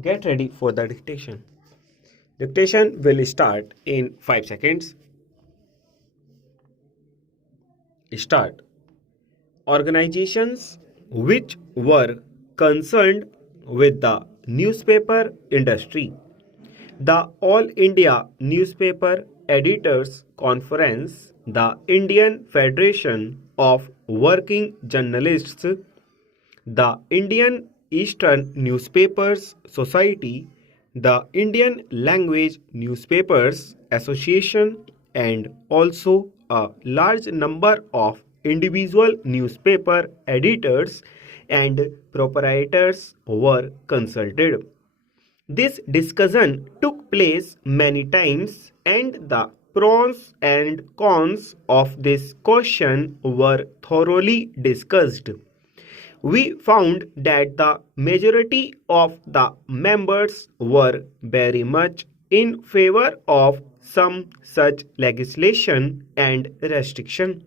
Get ready for the dictation. Dictation will start in 5 seconds. Start. Organizations which were concerned with the newspaper industry. The All India Newspaper Editors Conference, the Indian Federation of Working Journalists, the Indian Eastern Newspapers Society, the Indian Language Newspapers Association, and also a large number of individual newspaper editors and proprietors were consulted. This discussion took place many times, and the pros and cons of this question were thoroughly discussed. We found that the majority of the members were very much in favor of some such legislation and restriction.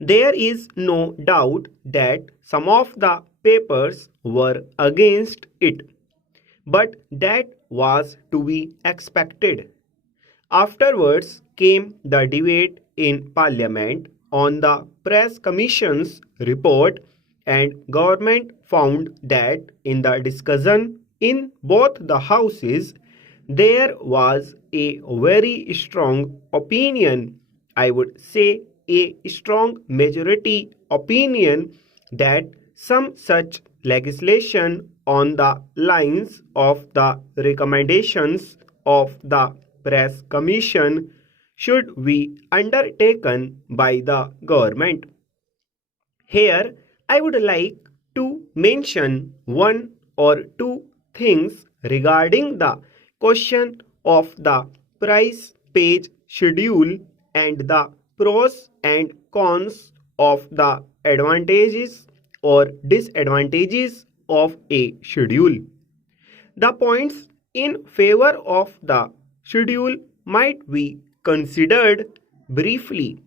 There is no doubt that some of the papers were against it, but that was to be expected. Afterwards came the debate in Parliament on the Press Commission's report, and government found that in the discussion in both the houses there was a very strong opinion, I would say a strong majority opinion, that some such legislation on the lines of the recommendations of the Press Commission should be undertaken by the government. Here, I would like to mention one or two things regarding the question of the price page schedule and the pros and cons of the advantages or disadvantages of a schedule. The points in favor of the schedule might be considered briefly.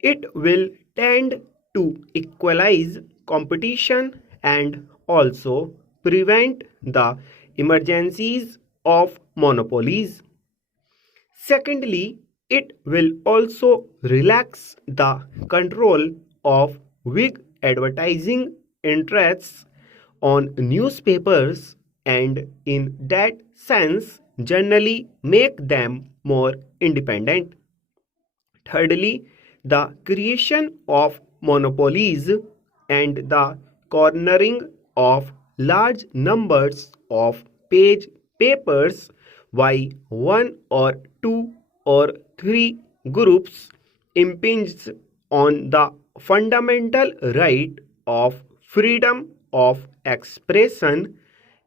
It will tend to equalize competition and also prevent the emergencies of monopolies. Secondly, it will also relax the control of big advertising interests on newspapers, and in that sense generally make them more independent. Thirdly, the creation of monopolies and the cornering of large numbers of page papers by one or two or three groups impinges on the fundamental right of freedom of expression,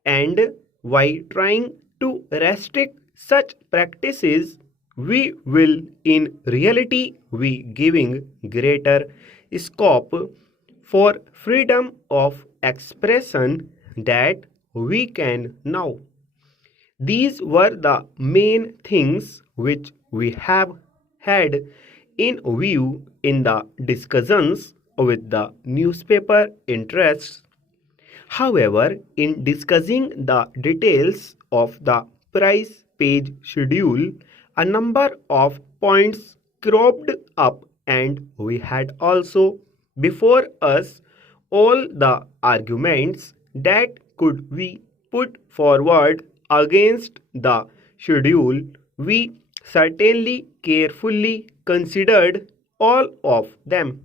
and by trying to restrict such practices we will in reality be giving greater scope for freedom of expression that we can now. These were the main things which we have had in view in the discussions with the newspaper interests. However, in discussing the details of the price page schedule, a number of points cropped up, and we had also before us all the arguments that could be put forward against the schedule. We certainly carefully considered all of them.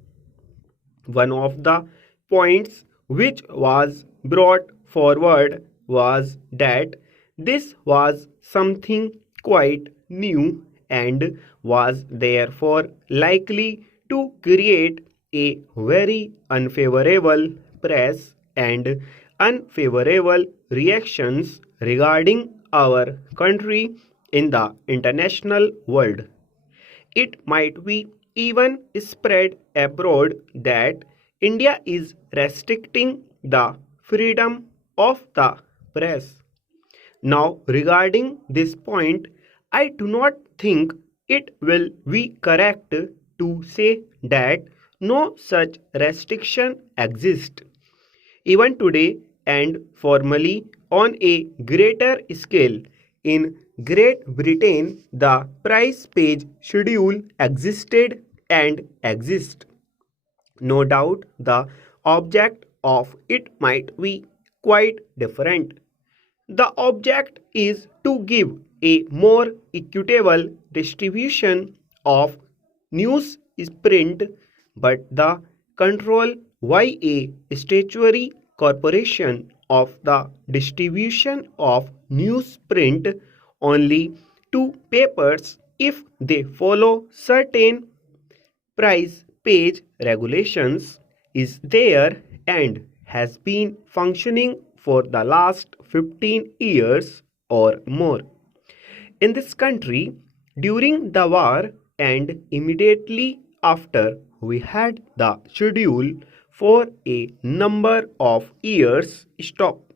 One of the points which was brought forward was that this was something quite new and was therefore likely to create a very unfavorable press and unfavorable reactions regarding our country in the international world. It might be even spread abroad that India is restricting the freedom of the press. Now, regarding this point, I do not think it will be correct to say that no such restriction exists. Even today, and formally on a greater scale. In Great Britain, the price page schedule existed and exists. No doubt the object of it might be quite different. The object is to give a more equitable distribution of newsprint, but the control by a statutory corporation of the distribution of newsprint only to papers if they follow certain price page regulations is there and has been functioning for the last 15 years or more. In this country, during the war and immediately after, we had the schedule for a number of years stop.